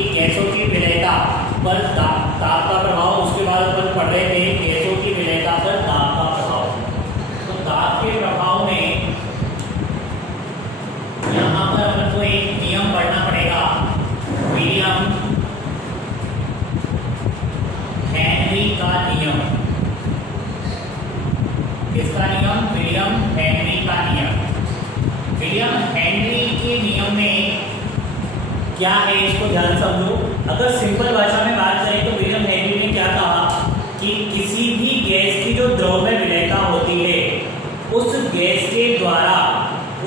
कि गैसों की विलेयता पर ताप का प्रभाव, उसके बाद अपन पढ़ रहे थे गैसों की विलेयता पर ताप का प्रभाव। तो ताप के प्रभाव में यहाँ पर अपन को एक नियम पढ़ना पड़ेगा, विलियम हेनरी का नियम। किसका नियम? विलियम हेनरी का नियम। विलियम हेनरी के नियम में क्या है इसको ध्यान समझो। अगर सिंपल भाषा में बात करें तो विलियम हेनरी ने क्या कहा कि किसी भी गैस की जो द्रव में विलेयता होती है, उस गैस के द्वारा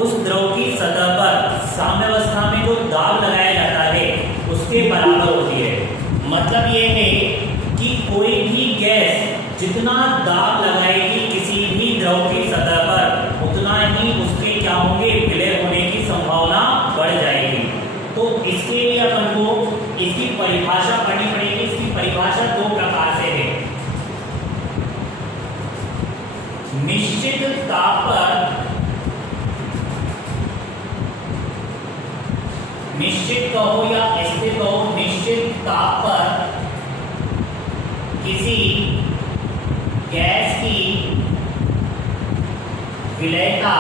उस द्रव की सतह पर साम्यावस्था में जो दाब लगाया जाता है उसके बराबर होती है। मतलब ये है कि कोई भी गैस जितना दाब लगाएगी किसी भी द्रव की सतह पर, उतना ही उसके क्या होंगे, विलय होने की संभावना बढ़ जाएगी। तो इसके लिए अपन को इसकी परिभाषा पढ़नी पड़ेगी। इसकी परिभाषा दो प्रकार से है। निश्चित ताप पर, निश्चित कहो या स्थिर कहो, निश्चित ताप पर किसी गैस की विलेयता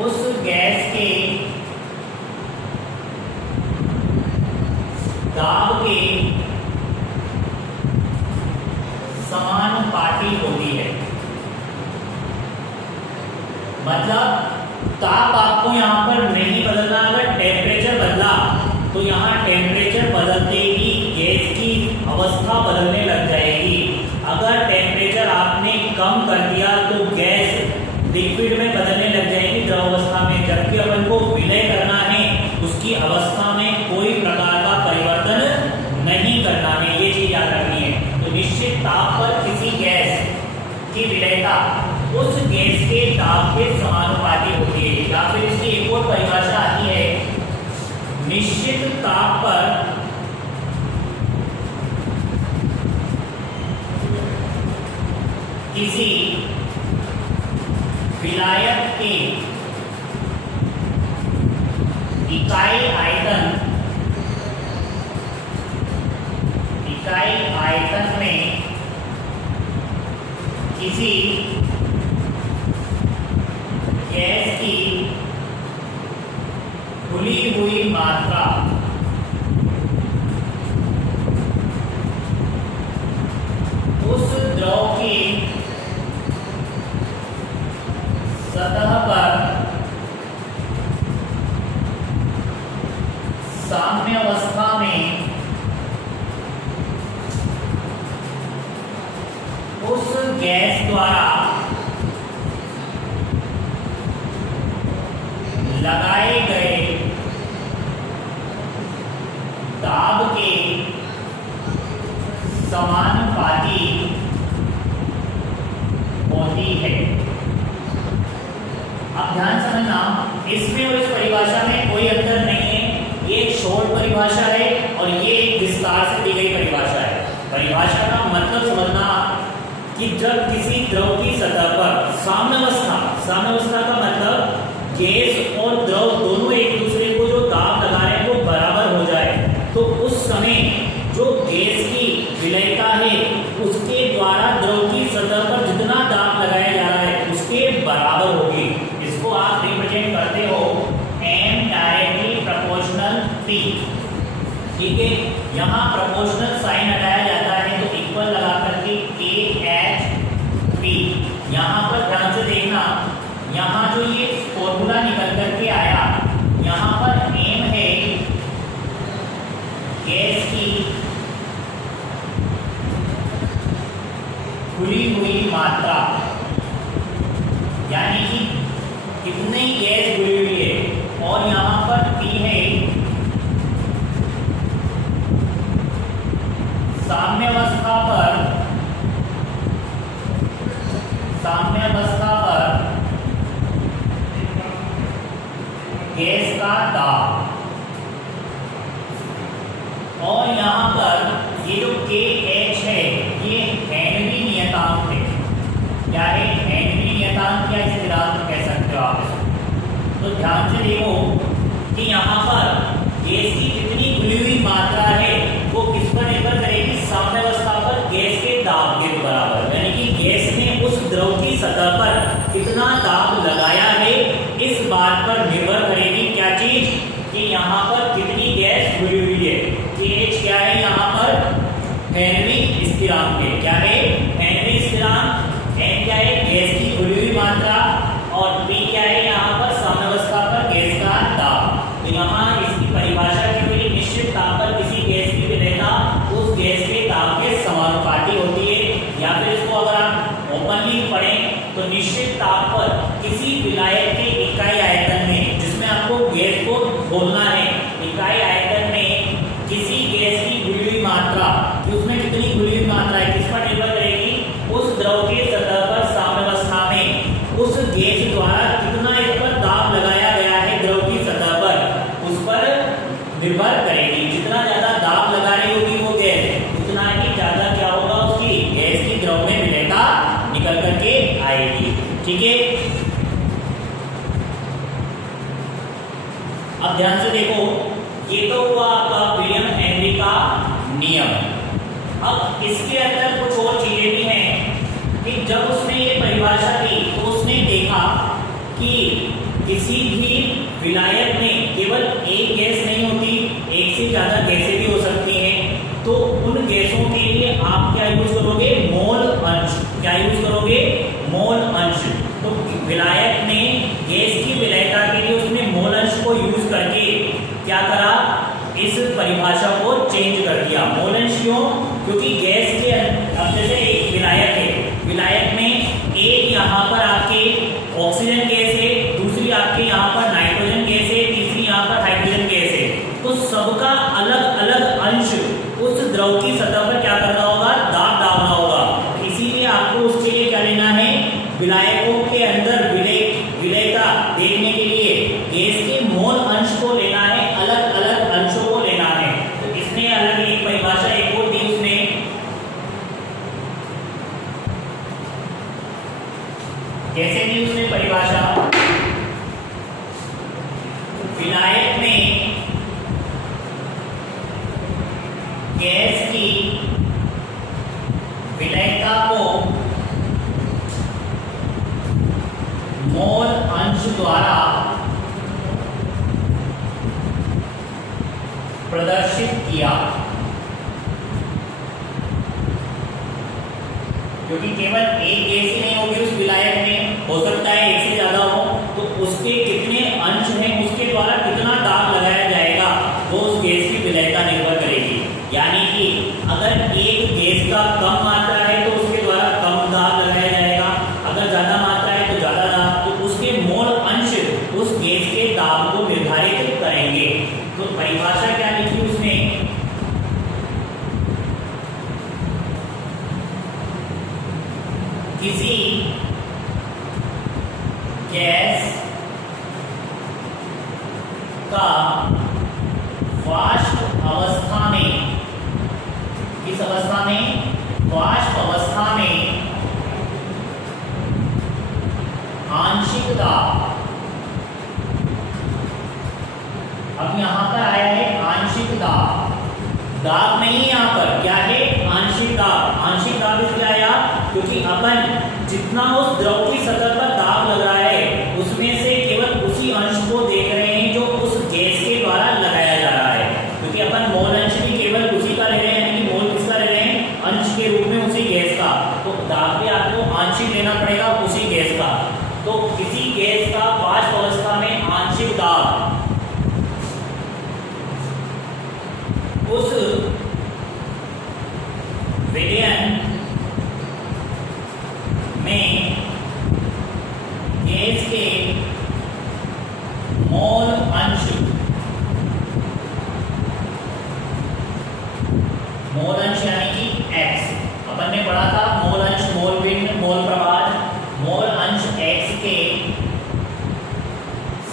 उस गैस के दाब के समानुपाती होती है। मतलब ताप आपको यहाँ पर नहीं बदलना। अगर टेम्परेचर बदला तो यहाँ टेम्परेचर बदलते ही गैस की अवस्था बदलने लग जाएगी। अगर टेम्परेचर आपने कम कर दिया तो गैस लिक्विड में बदलने लग जाएगी, द्रव अवस्था में। जबकि अपन को विलय करना है, उसकी अवस्था में कोई प्रकार का परिवर्तन नहीं करना है, ये चीज याद रखनी है। तो निश्चित ताप पर किसी गैस की विलेयता उस गैस के ताप के समानुपाती होती है। या फिर इसकी एक और परिभाषा आती है, निश्चित ताप पर किसी विलायक के इकाई आयतन में किसी गैस की खुली हुई मात्रा उस द्रव की सतह पर साम्यावस्था में उस गैस द्वारा लगाए गए दाब के समानुपाती होती है। अब ध्यान समझना, इसमें और इस परिभाषा में कोई अंतर नहीं है। ये एक शॉर्ट परिभाषा है और ये एक विस्तार से दी गई परिभाषा है। परिभाषा का मतलब समझना कि जब किसी द्रव की सतह पर साम्यावस्था का मतलब गैस और द्रव दोनों एक दूसरे को जो दाब लगा रहे हैं वो बराबर हो जाए, तो उस समय जो गैस की विलेयता है उसके द्वारा द्रव की सतह पर जितना दाब लगाया जा रहा है उसके बराबर होगी। इसको आप रिप्रेजेंट करते हो m डायरेक्टली प्रोपोर्शनल p। ठीक है, यहाँ प्रोपोर्शनल साइन हटाया जाता है तो इक्वल लगा करके KHP। यहाँ पर ध्यान से देखना, यहाँ जो ये फॉर्मूला निकल करके आया, यहाँ पर m है गैस की खुली हुई मात्रा, यानी कि कितनी गैस खुली हुई है, और यहाँ पर P है साम्यावस्था पर गैस का दाब। और यहाँ पर ये जो KH है ये हेनरी नियतांक है। क्या है? हेनरी नियतांक या स्थिरांक कह सकते हो आप इसको। तो ध्यान से देखो, कि यहाँ पर गैस की कितनी घुली हुई मात्रा है वो किस पर निर्भर करेगी, साम्यावस्था पर गैस के दाब के बराबर, यानी कि गैस ने उस द्रव की सतह पर कितना दाब लगाया है इस बात पर निर्भर करेगी क्या चीज, कि यहाँ पर कितनी गैस घुली हुई है। kH क्या है यहाँ पर, हेनरी स्थिरांक है, क्या है हेनरी स्थिरांक, n क्या है गैस की घुली हुई मात्रा, और P क्या है यहाँ पर साम्यावस्था पर गैस का दाब। तो यहाँ इसकी परिभाषा की हुई निश्चित ताप पर किसी गैस की विलेयता उस गैस के ताप के समानुपाती होती है, या फिर इसको अगर आप ओपनली पढ़ें तो निश्चित ताप पर किसी विलायक के इकाई आयतन में, जिसमें आपको गैस को खोलना है, इकाई आयतन में किसी गैस की घुली हुई मात्रा, कि उसमें कितनी घुली हुई मात्रा है किस पर निर्भर करेगी, उस द्रव के सतह पर साम्यावस्था में उस गैस द्वारा कितना इस पर दाब लगाया गया है द्रव की सतह पर, उस पर निर्भर करेगी। जितना ज्यादा दाब लगा रही होगी वो गैस, उतना ही ज्यादा क्या होगा, उसकी गैस की द्रव में विलेयता निकल करके आएगी। ठीक है, अब ध्यान से देखो, ये तो हुआ आपका विलियम हेनरी का नियम। अब इसके अंदर कुछ और चीजें भी हैं कि जब उसने ये परिभाषा दी तो उसने देखा कि किसी भी विलायक में केवल एक गैस नहीं होती, एक से ज्यादा गैसें भी हो सकती हैं। तो उन गैसों के लिए आप क्या यूज करोगे, मोल अंश। क्या यूज करोगे, मोल अंश। तो विलायक ने गैस की विलेयता के लिए उसने मोल अंश को यूज करके क्या करा, इस परिभाषा को चेंज कर दिया। मोल अंश क्यों, क्योंकि गैस के अब जैसे एक विलायक है, विलायक में एक यहाँ पर आपके ऑक्सीजन गैस है, दूसरी आपके यहाँ पर नाइट्रोजन गैस है, तीसरी यहाँ पर हाइड्रोजन गैस है। तो सबका अलग अलग अंश उस द्रव की सतह पर क्या करना होगा, दाब डालना होगा। इसीलिए आपको उसके लिए क्या लेना है, विलायकों के अंदर विलेयता देखने के लिए गैस के मोल अंश को लेना है, अलग अलग अंशों को लेना है। तो इसने अलग एक परिभाषा एक और दी उसने, कैसे दी उसने परिभाषा, विलायक में गैस की विलेयता को मोल अंश द्वारा प्रदर्शित किया। क्योंकि केवल एक गैस ही नहीं होगी उस विलायक में, हो सकता है एक से ज्यादा हो, तो उसके कितने अंश हैं उसके द्वारा कितना दाब लगाया जाएगा वो उस गैस की विलेयता निर्भर करेगी। यानी कि अगर एक गैस का कम मात्रा है तो उसके द्वारा कम दाब लगाया जाएगा, अगर ज्यादा मात्रा है तो ज्यादा दाब, तो उसके मोल अंश उस गैस के दाब को निर्धारित करेंगे। तो परिभाषा क्या लिखी उसने, किसी गैस का वाष्प अवस्था में, किस अवस्था में, वाष्प अवस्था में आंशिक दाब, अब यहां पर आया है आंशिक दाब, दाब नहीं यहाँ पर, क्या है आंशिक दाब। आंशिक दाब इसलिए आया क्योंकि अपन जितना उस द्रव की सतह पर दाब लग रहा है उसमें से केवल उसी अंश को देख रहे हैं जो उस गैस के द्वारा लगाया जा रहा है। क्योंकि अपन मोल अंश भी केवल उसी का ले रहे हैं, यानी कि मोल किसका ले रहे हैं, अंश के रूप में उसी गैस का। तो दाब भी आपको आंशिक लेना पड़ेगा उसी गैस का। तो किसी गैस का वाष्प अवस्था में आंशिक दाब उस विलयन में गैस के मोल अंश, मोल अंश यानी कि x, अपन ने पढ़ा था मोल अंश, मोल भिन्न, मोल प्रभाज, मोल अंश x के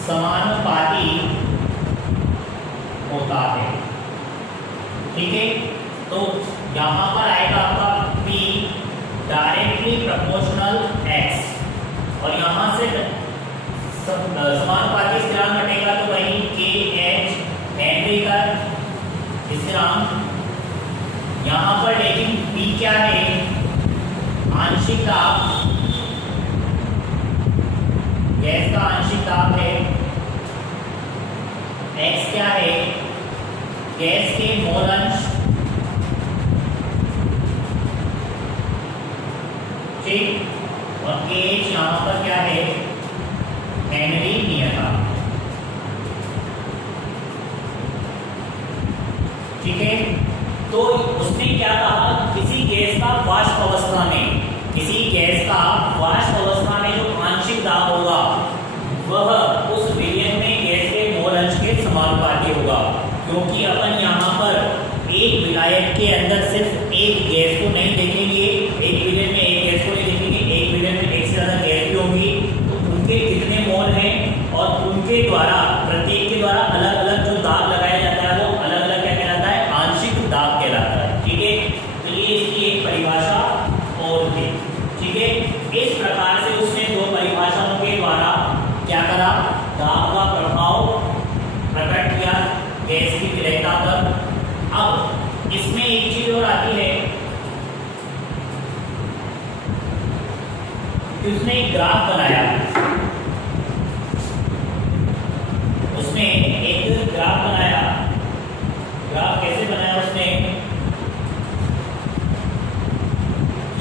समानुपाती होता है। ठीक है, तो यहां पर आएगा आपका P डायरेक्टली प्रोपोर्शनल x, और यहां से समानुपाती स्थिरांक हटेगा तो वही K निर्देशांक। यहाँ पर लेकिन P क्या है, आंशिक दाब, गैस का आंशिक दाब है। X क्या है, गैस के मोल अंश, ठीक। और KH यहाँ पर क्या है, हेनरी नियतांक, ठीक है। तो उसने क्या कहा, किसी गैस का वाष्प अवस्था में, किसी गैस का वाष्प अवस्था में जो आंशिक दाब होगा वह उस विलयन में गैस के मोल अंश के समानुपाती होगा। क्योंकि अपन यहाँ पर एक विलायक के अंदर सिर्फ एक गैस को नहीं देखेंगे, एक विलयन में एक गैस को नहीं देखेंगे, एक विलयन में एक से ज्यादा गैस भी होगी, तो उनके कितने मोल हैं और उनके द्वारा प्रत्येक के द्वारा अलग अलग जो दाब लगाया जाता है वो अलग अलग क्या कहलाता है, आंशिक दाब कहलाता है, ठीक है। तो ये इसकी एक परिभाषा और थी, ठीक है। इस प्रकार से उसने दो परिभाषाओं के द्वारा क्या करा, दाब का प्रभाव प्रकट किया गैस की विलयता पर। अब इसमें एक चीज और आती है कि उसने एक ग्राफ बनाया, उसने एक ग्राफ बनाया। ग्राफ कैसे बनाया उसने,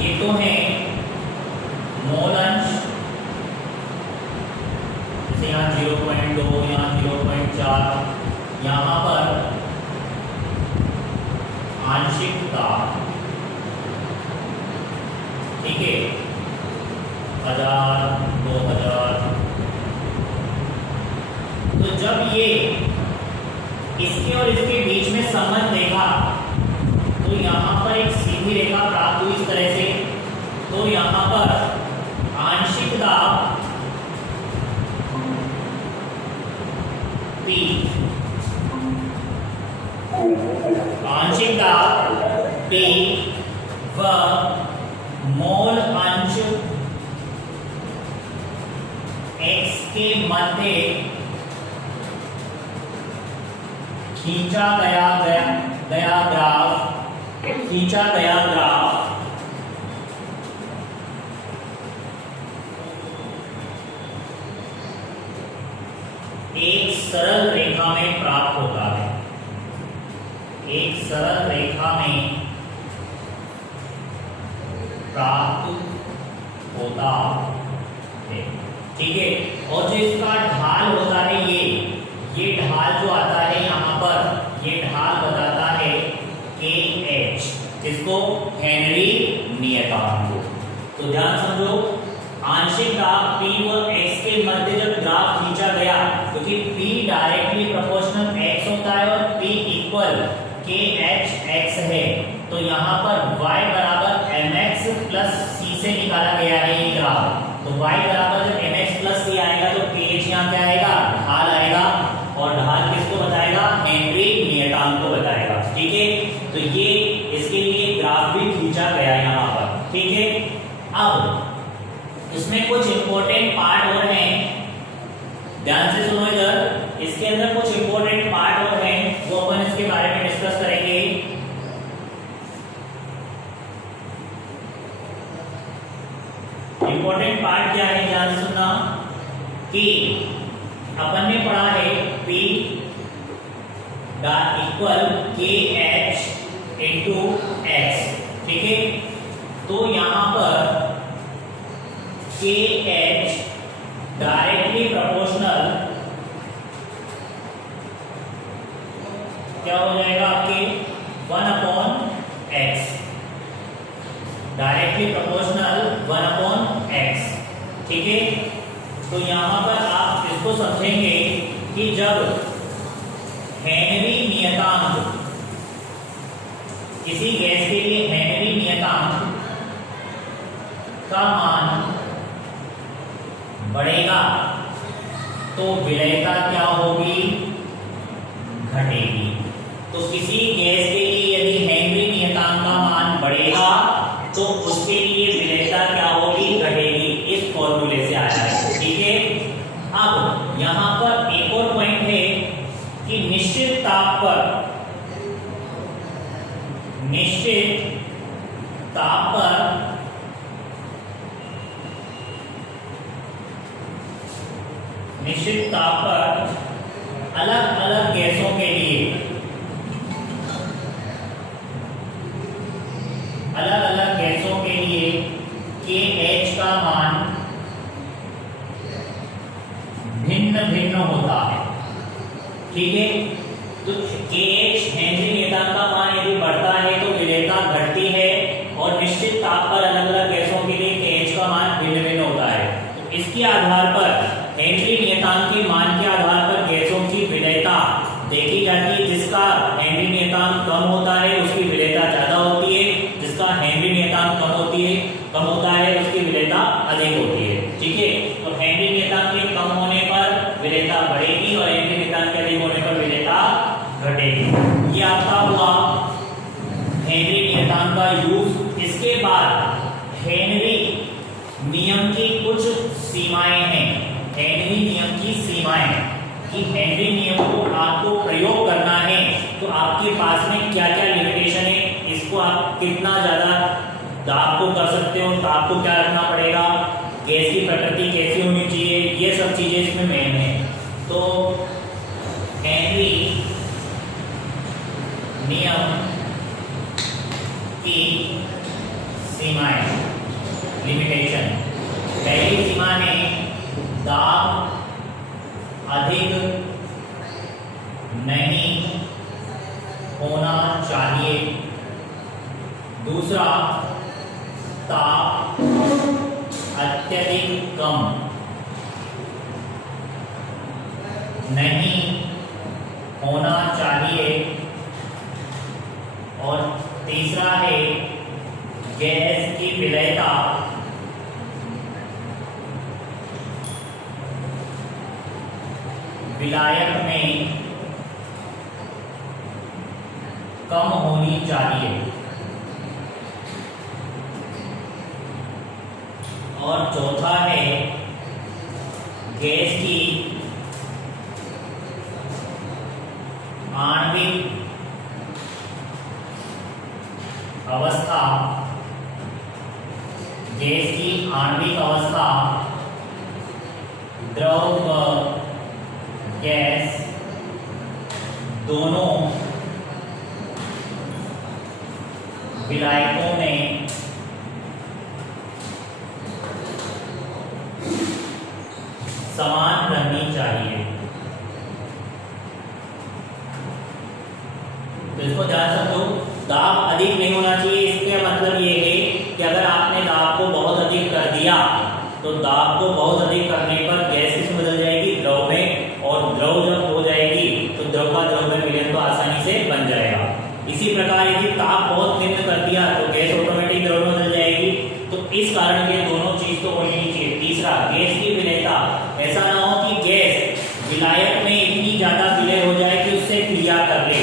ये तो है मोल अंश, जैसे यहाँ 0.2, यहाँ 0.4, यहाँ पर आंशिक दाब, ठीक है, 1000, 2000। तो जब ये इसके और इसके बीच में संबंध देखा तो यहाँ पर एक सीधी रेखा प्राप्त हुई इस तरह से। तो यहाँ पर आंशिक दाब P, आंशिक दाब P व मोल अंश X के मध्य खींचा गया ग्राफ एक सरल रेखा में प्राप्त होता है, एक सरल रेखा में प्राप्त होता है, ठीक है। और जो इसका ढाल होता है, ये ढाल जो आता है यहाँ पर, ये ढाल बताता है KH, जिसको हेनरी नियतांक को। तो ध्यान समझो, आंशिक दाब P व X के मध्य जब ग्राफ खींचा गया, क्योंकि P डायरेक्टली प्रोपोर्शनल X होता है और P इक्वल KH है, तो यहाँ पर y बराबर mx प्लस c से निकाला गया है ये ग्राफ। तो y बराबर जब mx प्लस c आएगा तो KH यहाँ क्या आएगा, ढाल आएगा, और ढाल किसको बताएगा, हेनरी नियतांक को बताएगा, ठीक है। तो ये इसके लिए ग्राफ भी खींचा गया यहाँ पर, ठीक है। अब इसमें कुछ इंपॉर्टेंट पार्ट और हैं, ध्यान से सुनो इधर, इसके अंदर कुछ इंपॉर्टेंट पार्ट और हैं, वो अपन इसके बारे में डिस्कस करेंगे। इंपॉर्टेंट पार्ट क्या है, ध्यान से सुनना, कि अपन ने पढ़ा है P equal KH into X, ठीक है। तो यहाँ पर KH डायरेक्टली प्रोपोर्शनल क्या हो जाएगा आपके 1/x, डायरेक्टली प्रोपोर्शनल 1/x, ठीक है। तो यहाँ पर आप इसको समझेंगे कि जब हेनरी नियतांक, किसी गैस के लिए हेनरी नियतांक का मान बढ़ेगा तो विलयता क्या होगी, घटेगी। तो किसी गैस के लिए यदि हेनरी नियतांक का मान बढ़ेगा तो उसके लिए विलयता क्या होगी, घटेगी। इस फॉर्मूले से आया है, ठीक है। अब यहाँ पर एक और पॉइंट है कि निश्चित ताप पर ताप पर निश्चित ताप पर अलग अलग गैसों के लिए KH का मान भिन्न भिन्न होता है। ठीक है, तो KH हेनरी नियतांक का मान यदि बढ़ता है तो विलेयता घटती है, और निश्चित ताप पर अलग अलग गैसों के लिए KH का मान भिन्न भिन्न होता है। तो इसके आधार पर हेनरी नियतांक के मान के आधार पर गैसों की विलेयता देखी जाती है। जिसका हेनरी नियतांक कम होता है उसकी विलेयता ज्यादा होती है, जिसका हेनरी नियतांक कम होता है उसकी विलेयता अधिक होती है। ठीक है, तो हेनरी नियतांक के कम होने पर विलेयता बढ़ेगी और हेनरी नियतांक के अधिक होने पर विलेयता घटेगी। ये आपका हुआ हेनरी नियतांक का यूज। इसके बाद हेनरी नियम की कुछ सीमाएं हैं। हेनरी नियम की सीमाएं कि हेनरी नियम को आपको प्रयोग करना है तो आपके पास में क्या क्या लिमिटेशन है, इसको आप कितना ज्यादा दाब को कर सकते हो, ताप को क्या रखना पड़ेगा, गैस की प्रकृति कैसी होनी चाहिए, ये सब चीजें इसमें मेन है। तो हेनरी नियम की सीमाएं, लिमिटेशन। पहली सीमा है दाब अधिक नहीं होना चाहिए। दूसरा, ताप अत्यधिक कम नहीं होना चाहिए। और तीसरा है गैस की विलेयता विलायक में कम होनी चाहिए। और चौथा है गैस की आणविक अवस्था, गैस की आणविक अवस्था द्रव व गैस दोनों विलायकों में समान रहनी चाहिए। तो इसको ध्यान रखो, दाब अधिक नहीं होना चाहिए। इसका मतलब ये है कि अगर आपने दाब को बहुत अधिक कर दिया तो दाब को बहुत अधिक करने पर गैस किसमें बदल जाएगी, द्रव में, और द्रव जब हो जाएगी तो द्रव का द्रव में विलयन तो आसानी से बन जाएगा। इसी प्रकार यदि ताप बहुत निम्न कर दिया तो गैस ऑटोमेटिक द्रव में बदल जाएगी। तो इस कारण ये दोनों चीज तो होनी नहीं चाहिए। तीसरा, गैस की विलयता, ऐसा ना हो कि गैस विलायक में इतनी ज्यादा विलय हो जाए कि उससे क्रिया कर ले,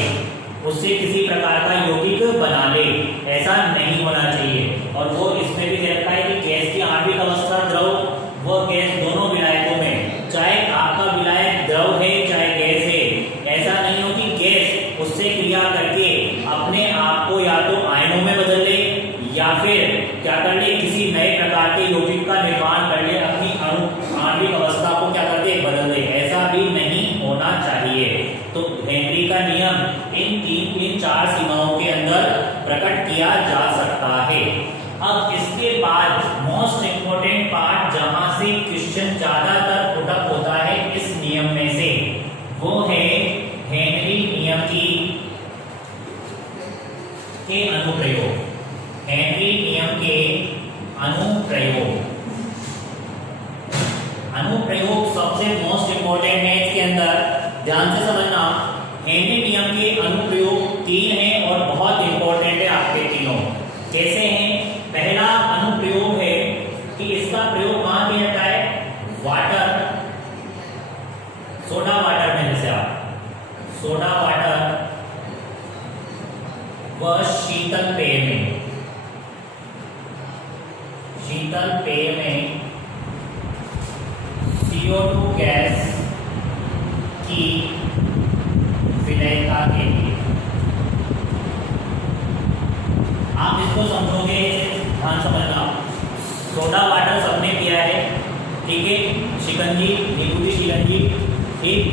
उससे किसी प्रकार का यौगिक बना ले, ऐसा नहीं होना चाहिए। और वो इसमें भी देखता है कि गैस की आणविक अवस्था द्रव व गैस दोनों विलायकों में, चाहे आपका विलायक द्रव है चाहे गैस है, ऐसा नहीं हो कि गैस उससे क्रिया करके अपने आप को या तो आयनों में बदल ले या फिर क्या कर ले, किसी नए प्रकार के यौगिक का निर्माण कर ले, अपनी आणविक अवस्था को क्या कर दे, बदल दे, ऐसा भी नहीं होना चाहिए। तो हेनरी का नियम इन चार सीमाओं के अंदर प्रकट किया जा सकता है। अब इसके बाद मोस्ट इंपोर्टेंट पार्ट जहां से क्वेश्चन ज्यादातर पुटअप होता है इस नियम में से, वो है हेनरी नियम के अनुप्रयोग। हेनरी नियम के अनुप्रयोग सबसे मोस्ट इंपोर्टेंट है। इसके अंदर ध्यान से समझना, हेनरी नियम के अनुप्रयोग 3 हैं और बहुत इंपॉर्टेंट है आपके तीनों। कैसे हैं? पहला अनुप्रयोग है कि इसका प्रयोग कहां किया जाता है, वाटर, सोडा वाटर में, जैसे आप सोडा वाटर व शीतल पेय में, शीतल पेय में CO2 गैस की विलयता के लिए। आप इसको समझोगे एक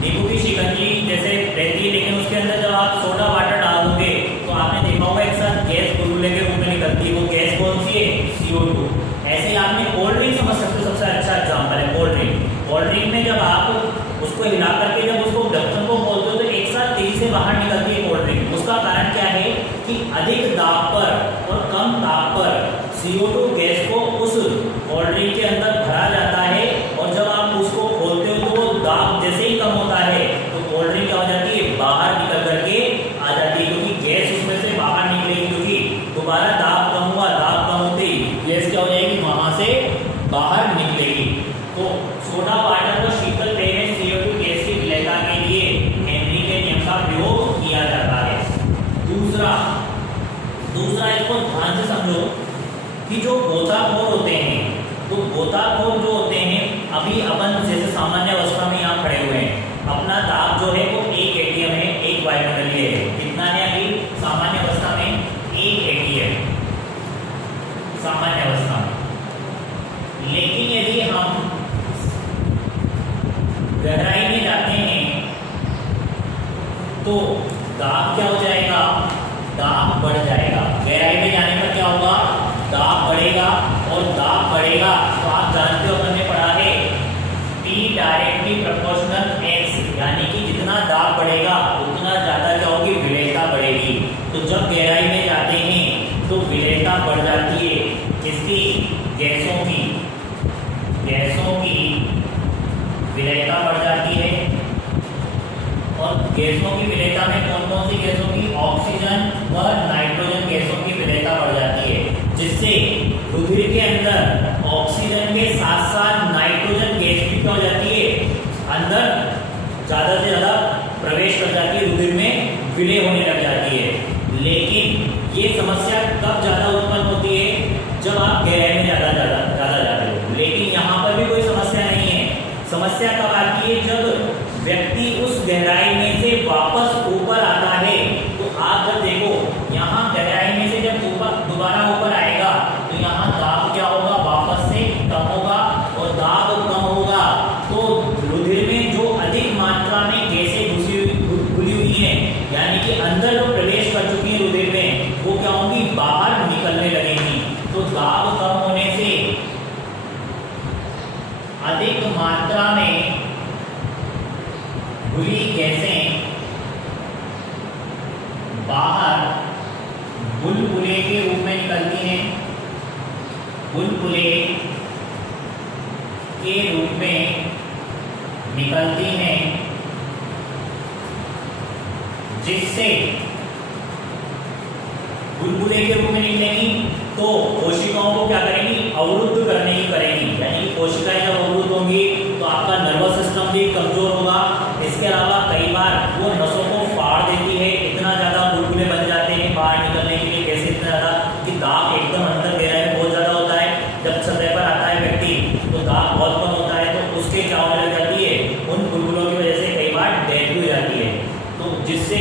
नींबू की शिकंजी जैसे रहती है, लेकिन उसके अंदर जब आप सोडा वाटर डाल दोगे तो आपने देखा होगा एक साथ गैस बुलबुले के रूप में निकलती है। वो गैस कौन सी है? CO2। ऐसे ही आपने कोल्ड ड्रिंक समझ सकते हो, सबसे अच्छा एग्जाम्पल है कोल्ड ड्रिंक। कोल्ड ड्रिंक में जब आप उसको हिला करके जब उसको ढक्कन को खोलते हो तो एक साथ तेजी से बाहर निकलती है कोल्ड ड्रिंक। उसका कारण क्या है कि अधिक दाब पर और कम ताप पर CO2 गैस को उस कोल्ड ड्रिंक के अंदर भरा जाता है, और जब आप उसको खोलते हो तो वो दाब जैसे ही कम होता है तो कोल्ड ड्रिंक क्या हो जाती है? बाहर निकल करके आ जाती है, क्योंकि गैस उसमें से बाहर निकलेगी, क्योंकि दोबारा दाब कम हुआ, दाब कम होते ही गैस क्या हो जाएगी? वहां से बाहर निकलेगी। तो सोडा वाटर को शीतल पेय में CO2 गैस की विलेयता के लिए हेनरी के नियम का प्रयोग किया जाता है। दूसरा इसको ध्यान से समझो कि जो गोताखोर होते हैं, तो गोताखोर जो होते हैं, अभी अपन जैसे सामान्य अवस्था में यहाँ खड़े हुए हैं, अपना दाब जो है वो 1 ATM है, 1 वायुमंडलीय है। कितना है अभी सामान्य अवस्था में? 1 ATM सामान्य अवस्था में। लेकिन यदि हम गहराई में जाते हैं तो दाब क्या हो जाएगा? दाब बढ़ जाएगा। गहराई में जाने पर क्या होगा? दाब बढ़ेगा, और दाब बढ़ेगा तो आप जानते हो, हमने पढ़ा है P डायरेक्टली प्रोपोर्शनल X, यानी कि जितना दाब बढ़ेगा उतना ज्यादा क्या होगी? विलेयता बढ़ेगी। तो जब गहराई में जाते हैं तो विलेयता बढ़ जाती है, किसकी? गैसों की विलेयता बढ़ जाती है। और गैसों की विलेयता में कौन कौन सी गैसों की? ऑक्सीजन व नाइट्रोजन गैसों की विलेयता बढ़ जाती है, जिससे रुधिर के अंदर ऑक्सीजन के साथ साथ नाइट्रोजन गैस भी क्या हो जाती है? अंदर ज्यादा से ज्यादा प्रवेश कर जाती है, रुधिर में विलय होने लग जाती है। लेकिन ये समस्या कब ज्यादा उत्पन्न होती है? जब आप गहराई में ज्यादा जाते हो। लेकिन यहाँ पर भी कोई समस्या नहीं है। समस्या कब आती है? जब व्यक्ति उस गहराई में से वापस ऊपर आता है। तो आप जब देखो यहाँ गहराई में से जब दोबारा ऊपर आएगा तो यहाँ दाब क्या होगा? वापस से कम होगा, और दाब कम होगा तो रुधिर में जो अधिक मात्रा में गैसें घुली हुई हैं, यानी कि अंदर जो प्रवेश कर चुकी है रुधिर में, वो क्या होंगी? बाहर निकलने लगेंगी। तो दाब कम होने से अधिक मात्रा में घुली गैसें बाहर बुलबुले के रूप में निकलती हैं, बुलबुले के रूप में निकलती हैं, जिससे बुलबुले के रूप में निकलेंगी तो कोशिकाओं को क्या करेंगी? अवरुद्ध करने की करेंगी, यानी कि कोशिकाएं जब अवरुद्ध होंगी तो आपका नर्वस सिस्टम भी कमजोर होगा। इसके अलावा कई बार वो नसों को फाड़ देती है, इतना ज्यादा बुलबुले बन जाते हैं बाहर निकलने के लिए कैसे इतना ज्यादा कि दाब एकदम अंदर गहराई में बहुत ज्यादा होता है। जब सतह पर आता है व्यक्ति तो दाब बहुत कम होता है, तो उसके क्या होने लग जाती है? उन बुलबुलों की वजह से कई बार डेथ भी हो जाती है। तो जिससे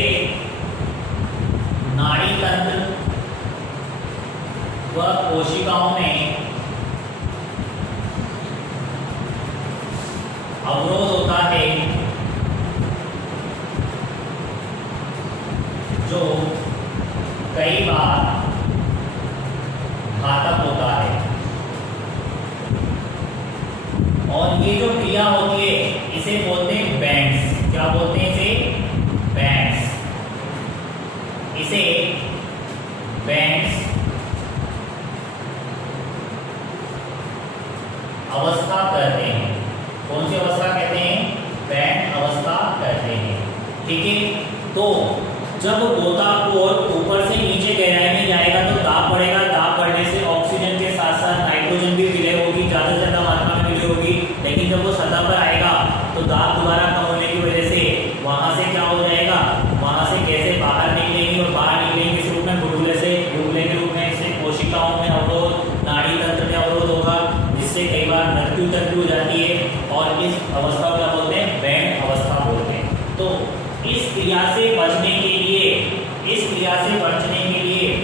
नाड़ी तंत्र व कोशिकाओं में अवरोध होता है, जो कई बार घातक होता है। और ये जो क्रिया होती है इसे बोलते हैं बैंड्स। क्या बोलते हैं इसे? बैंड्स। इसे बैंड्स अवस्था कहते हैं। कौन सी अवस्था कहते हैं? बैंड अवस्था कहते हैं। ठीक है, तो जब गोताखोर ऊपर से नीचे गहराई में जाएगा तो दाब बढ़ेगा। दाब बढ़ने से ऑक्सीजन के साथ साथ नाइट्रोजन भी विलय होगी, ज्यादा से ज्यादा मात्रा में विलय होगी। लेकिन जब वो सतह पर आएगा तो दाब दोबारा कम होने की वजह से वहां से क्या हो जाएगा? वहां से कैसे बाहर निकलेंगी, और बाहर निकलेंगे किस रूप में? बुलबुले से, बुलबुले के रूप में। इससे कोशिकाओं में अवरोध, नाड़ी तंत्र में अवरोध होगा, जिससे कई बार मृत्यु तक भी हो जाती है। और इस अवस्था को क्या बोलते हैं? बैंड अवस्था बोलते हैं। तो इस क्रिया से बचने के लिए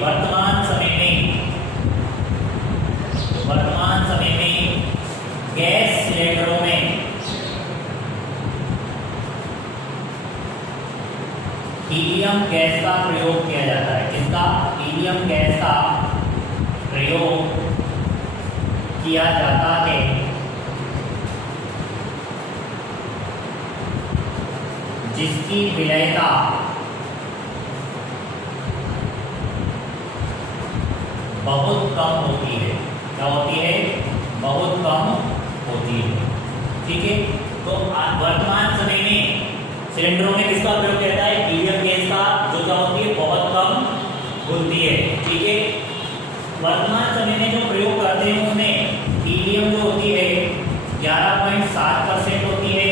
वर्तमान समय में गैस सिलेंडरों में हीलियम गैस का प्रयोग किया जाता है। किसका? हीलियम गैस का प्रयोग किया जाता है जिसकी विलयता बहुत कम होती है। क्या होती है? बहुत कम होती है। ठीक है, तो वर्तमान समय में सिलेंडरों में किसका प्रयोग किया जाता है? हीलियम गैस का, जो क्या होती है? बहुत कम होती है। ठीक है, वर्तमान समय में जो प्रयोग करते हैं उसमें हीलियम जो होती है 11.7% होती है।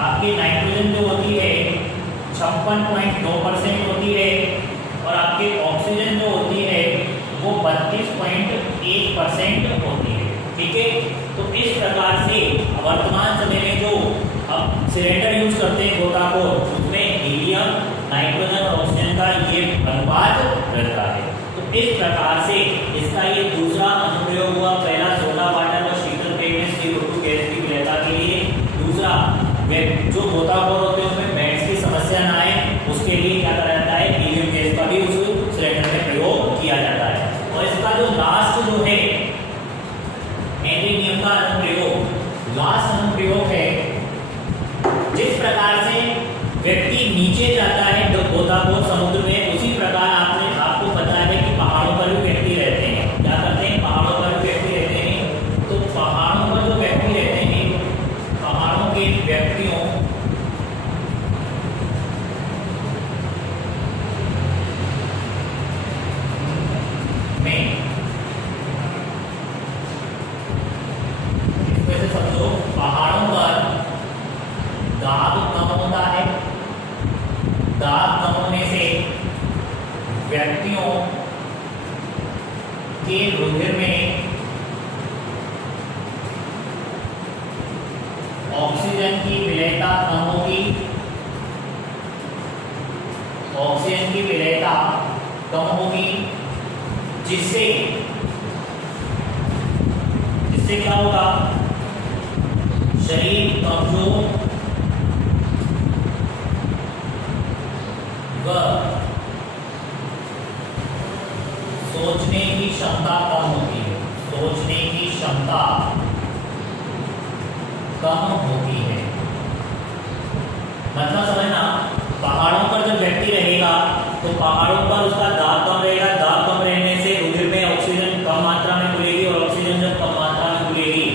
आपकी नाइट्रोजन जो होती है 56.9% होती है और आपके ऑक्सीजन जो होती है वो 32.1% होती है। ठीक है, तो इस प्रकार से वर्तमान समय में जो अब सिलेंडर यूज करते हैं गोताखोर, उसमें हीलियम, नाइट्रोजन और ऑक्सीजन का ये अनुपात रहता है। तो इस प्रकार से इसका ये दूसरा अनुप्रयोग हुआ। पहला सोडा वाटर और शीतल पेय में CO2 गैस की विलयता के लिए। दूसरा, जो गोताखोर होते हैं उसमें बेड्स की समस्या ना आए उसके लिए क्या करा जाता है? हीलियम गैस का भी उस सिलेंडर में प्रयोग किया जाता है। और इसका जो लास्ट जो है हेनरी नियम का अनुप्रयोग, लास्ट अनुप्रयोग है, जिस प्रकार से व्यक्ति नीचे जाता है गोताखोर समुद्र में, उसी प्रकार आपको पता है कि पहाड़ों पर भी व्यक्ति रहते हैं। क्या करते हैं? पहाड़ों पर भी व्यक्ति रहते हैं। तो पहाड़ों पर जो व्यक्ति रहते हैं, पहाड़ों के व्यक्तियों में इसको ऐसे समझो, पहाड़ों पर दाब कम होता है। दाब कम होने से व्यक्तियों के रुधिर में ऑक्सीजन की विलयता कम होगी। ऑक्सीजन की विलयता कम होगी, जिससे क्या होगा? शरीर कमजोर व सोचने की क्षमता कम होती है। सोचने की क्षमता कम होती है। मतलब समझना, पहाड़ों पर जब व्यक्ति रहेगा तो पहाड़ों पर उसका दाब कम रहेगा। दाब कम रहने से रुधिर में ऑक्सीजन कम मात्रा में घुलेगी और ऑक्सीजन जब कम मात्रा में घुलेगी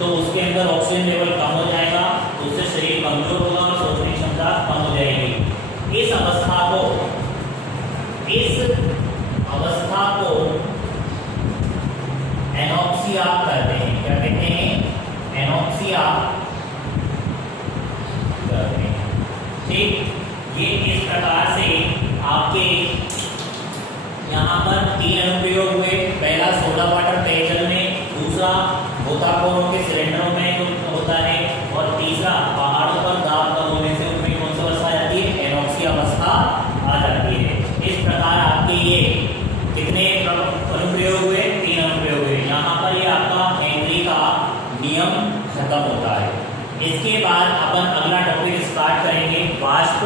तो उसके अंदर ऑक्सीजन लेवल कम हो जाएगा, उससे शरीर कमजोर होगा और सोचने की क्षमता कम हो जाएगी। इस अवस्था को एनोक्सिया कहते हैं। क्या कहते हैं? एनोक्सिया कहते हैं। ठीक, ये इस प्रकार से आपके यहाँ पर 3 अनुप्रयोग हुए। पहला सोडा वाटर पेयजल में, दूसरा गोताखोरों के सिलेंडरों में जो होता है, और तीसरा पहाड़ों पर दाब कम होने से उनमें कौन सी अवस्था आ जाती है? एनोक्सिया अवस्था आ जाती है। इस प्रकार आपके ये कितने अनुप्रयोग हुए? 3 अनुप्रयोग हुए। यहाँ पर ये आपका हेनरी का नियम खत्म होता है। इसके बाद अपन अगला टॉपिक स्टार्ट करेंगे, वाष्प